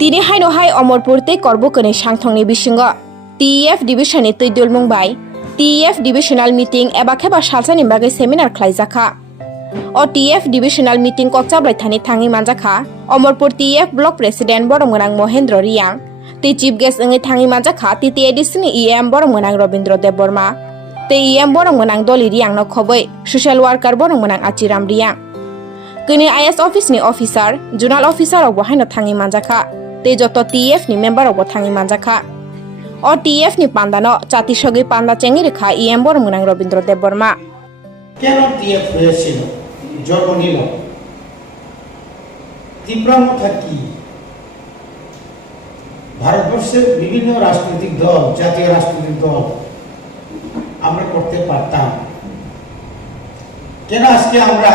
তিনি হাইনহাই অমরপুরতে করবকনে সাংথংনি বিসঙ্গ টিএফ ডিভিশনে তৈদুল মুংবাই টিএফ ডিভিশনাল মিটিং এবা খেবা সালসানি বাগে সেমিনার খ্লাইজাখা ও টিএফ ডিভিশনাল মিটিং ককচাবলাই থানি থাঙি মানজাখা অমরপুর টিএফ ব্লক প্রেসিডেন্ট বরমগনাং মহেন্দ্র রিয়াং তে চিফ গেস্ট এঙে থাঙি মানজাখা টিটিএডিসিনি ইএম বরমগনাং রবীন্দ্র দেববর্মা তে ইএম বরমগনাং দলি রিয়াং ন খবৈ সোশ্যাল ওয়ার্কার বরমগনাং আচিরাম রিয়াং কনে আইএস অফিসনি অফিসার জোনাল অফিসার অব হাইন থাঙি মানজাখা তে যত টিএফ নি মেম্বার অব থাঙি মানজাখা ও টিএফ নি পান্দানো জাতিসংঘে পান্ডা চেঙ্গি রেখা ইএম বরমগনাং রবীন্দ্র দেববর্মা কেন টিএফ হয়েছিল জন্ম নিল তীব্রতা কি ভারতবর্ষের বিভিন্ন রাজনৈতিক দল জাতীয় রাজনৈতিক দল আমরা করতে পারতাম কেন আজকে আমরা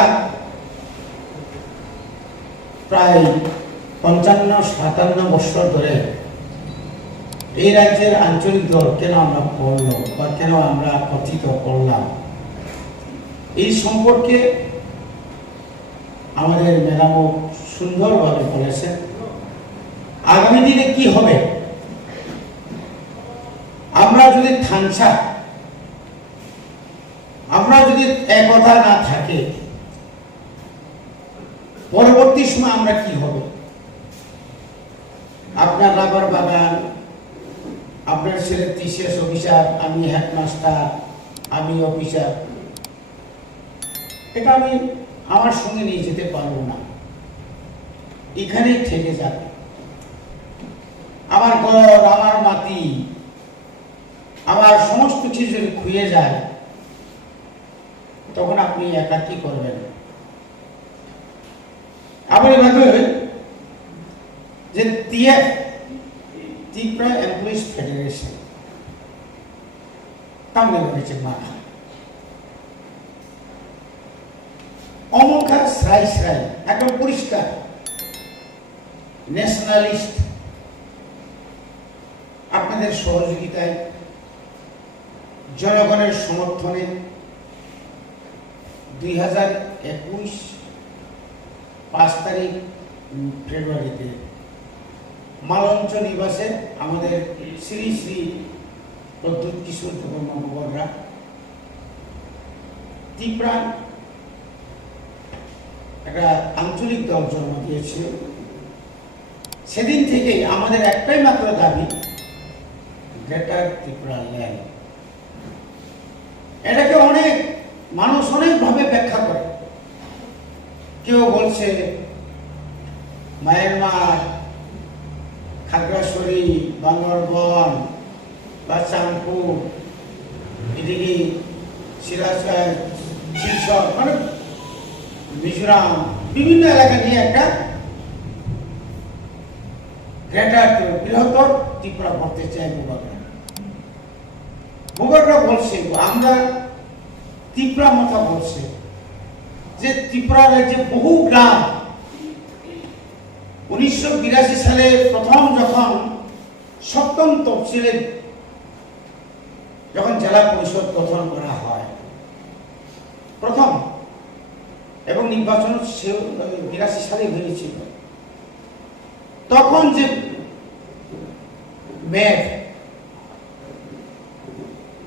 প্রায় ৫৫-৫৭ বছর ধরে এই রাজ্যের আঞ্চলিক দল কেন আমরা করল বা কেন আমরা কথিত করলাম এই সম্পর্কে আমাদের ম্যাডামও সুন্দরভাবে বলেছেন আগামী দিনে কি হবে আমরা যদি থানসা আমরা যদি একতা না থাকে পরবর্তী সময় আমরা কি হবে আপনার রাবার বাগান আপনার ছেলে টিসিএস অফিসার আমি হেডমাস্টার আমি অফিসার এটা আমি আমার সঙ্গে নিয়ে যেতে পারবো না এখানেই থেকে যাবে আমার ঘর আমার মাটি আমার সমস্ত কিছু যদি খুঁয়ে যায় তখন আপনি একা কি করবেন আবার এভাবে যে টিএফ ত্রিপুরা এমপ্লয়িজ ফেডারেশন তামলে বলেছে মাথা অমুখা শ্রাই শ্রাই একদম পরিষ্কার ন্যাশনালিস্ট আপনাদের সহযোগিতায় জনগণের সমর্থনে 2021 5 তারিখ ফেব্রুয়ারিতে মালঞ্চ নিবাসে আমাদের শ্রী শ্রী প্রদ্যুৎ কিশোর দেববর্মা ত্রিপুরা একটা আঞ্চলিক দল জন্ম দিয়েছিল সেদিন থেকে আমাদের একটাই মাত্র দাবি গ্রেটার ত্রিপুরা ল্যান্ড এটাকে অনেক মানুষ অনেকভাবে ব্যাখ্যা করে কেউ বলছে মায়ানমার খাগড়াছড়ি বান্দরবন বা চাঁদপুর এদিকে শিলচর মানে মিজোরাম বিভিন্ন এলাকা নিয়ে একটা গ্রেটার বৃহত্তর ত্রিপুরা করতে চাই মুগলরা বলছে আমরা ত্রিপুরা মাথা বলছে যে ত্রিপুরা রাজ্যে বহু গ্রাম 1982 সালে প্রথম যখন 7ম তফসিলে যখন জেলা পরিষদ গঠন করা হয় প্রথম এবং নির্বাচন 82 সালে হয়েছিল তখন যে মেয়র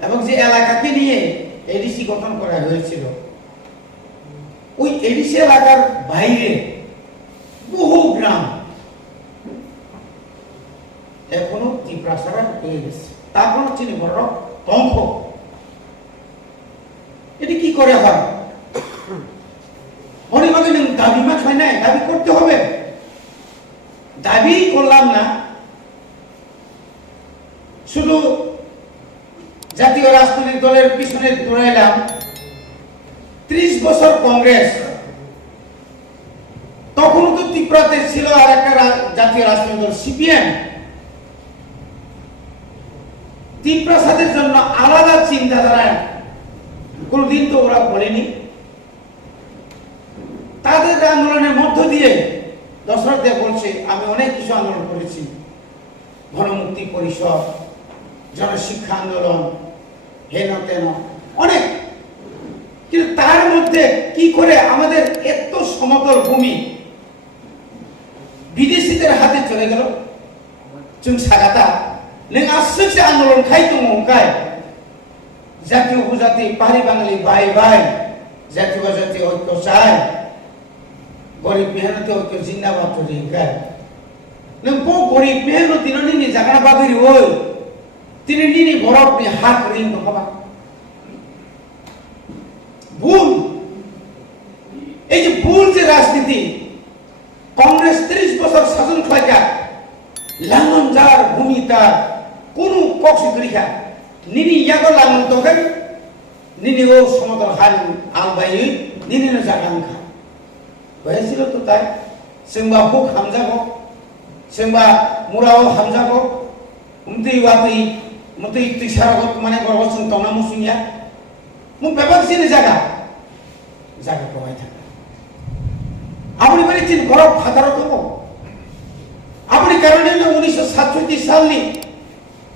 এবং যে এলাকাকে নিয়ে এডিসি গঠন করা হয়েছিল ওই এডিসি এলাকার বাইরে বহু গ্রাম এখনো ত্রিপুরা ছাড়া হয়ে গেছে তারপর চিনি বড় তঙ্ক এটি কি করে হয় মনে দাবি মাছ হয় নাই দাবি করতে হবে দাবি করলাম না শুধু জাতীয় রাজনৈতিক দলের পিছনে দৌড়াইলাম 30 বছর কংগ্রেস তখনও তো ত্রিপুরাতে ছিল আর একটা জাতীয় রাজনৈতিক দল সিপিএম ত্রিপুরা সাথের জন্য আলাদা চিন্তাধারা কোনদিন তো ওরা বলেনি তাদের আন্দোলনের মধ্য দিয়ে দশরথ দেব বলছে আমি অনেক কিছু আন্দোলন করেছি গণমুক্তি পরিষদ জনশিক্ষা আন্দোলন হেন তেন অনেক কিন্তু তার মধ্যে কি করে আমাদের এত সমতল ভূমি বিদেশিদের হাতে চলে চলে গেল जों सागाता नों आसुकसे आन्दोलन खायदों अंखाय जाति उपजाति पाहारि बाङालि बाय बाय जाति उपजाति ঐক্য চাই गरीब मेहनती ঐক্য जिंदाबाद रिंखाय नों बो गरीब मेहनती नि जागाना बागैरि ओय तिनि निनि बरफनि हाक रिं दखाबा भूल এই যে ভুল যে রাজনীতি কংগ্রেস 30 বছর শাসন খাইকা লাঙ্গন যার ভূমি তার কোন পক্ষ করিখা নিনি ইয়াগো লাঙ্গন তোকে নিনি ও সমতল হাল আলবাই নিনি না জাগাঙ্খা হয়েছিল তো তাই সেমবা হুক হামজাগো সেমবা মুরাও হামজাগো উমতি ওয়াতি মতি তিসারগত মানে গর্বসং তনা মুসিয়া মু ব্যাপার সিনে জায়গা জায়গা কমাই থাকে আপনি বলেছেন বরফ ফাটারো তো আপনি কারণে 1967 সালনি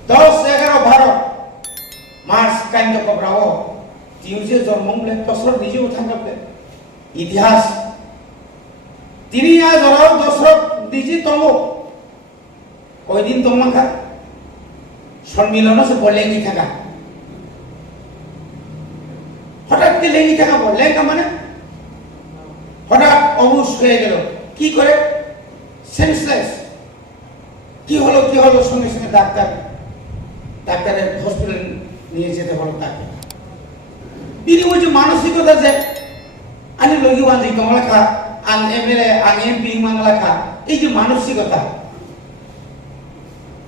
10, 11, 12 মার্চ কাইন্দ কবরাও তিউজে জন্মলে দশরথ নিজেও থাকবে ইতিহাস তিনি আজ ধরাও দশরথ নিজে তম কয়দিন তোমাখা সম্মিলন সে বলেঙ্গি থাকা হঠাৎ কি লেঙ্গি থাকা বলেঙ্গা মানে হঠাৎ অবুশ হয়ে গেল কি করে সেন্সলেস কি হলো সঙ্গে সঙ্গে ডাক্তারের হসপিটাল নিয়ে যেতে হলো তাকে তিনি ওই যে মানসিকতা যে আনি লগি ওয়ান যে কমলাখা আং এমএলএ আং এমপি মাংলাখা এই যে মানসিকতা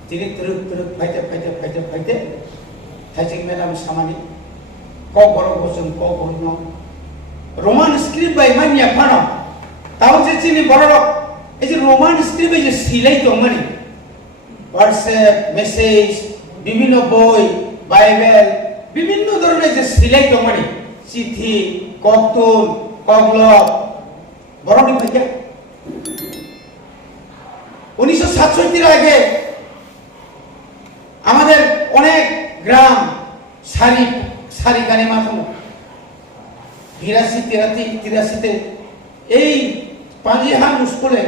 তিনি তুরুক ফাইতে থাইচিং ম্যাডাম সামানি ক বড় বসন ক বন্য রোমান স্ক্রিপ্ট বাই মানিয়া ফানো তাও যে চিনি বড় এই যে রোমান স্ক্রিপ্টে যে সিলাই তো মানে হোয়াটসঅ্যাপ মেসেজ বিভিন্ন বই বাইবেল বিভিন্ন ধরনের যে সিলাই তো মানে চিঠি ককতুল কগলব বড় ভাইয়া 1967 আগে আমাদের অনেক গ্রাম সারি গানে মাথানো 82, 83 তে এই পাঁজিহান স্কুলে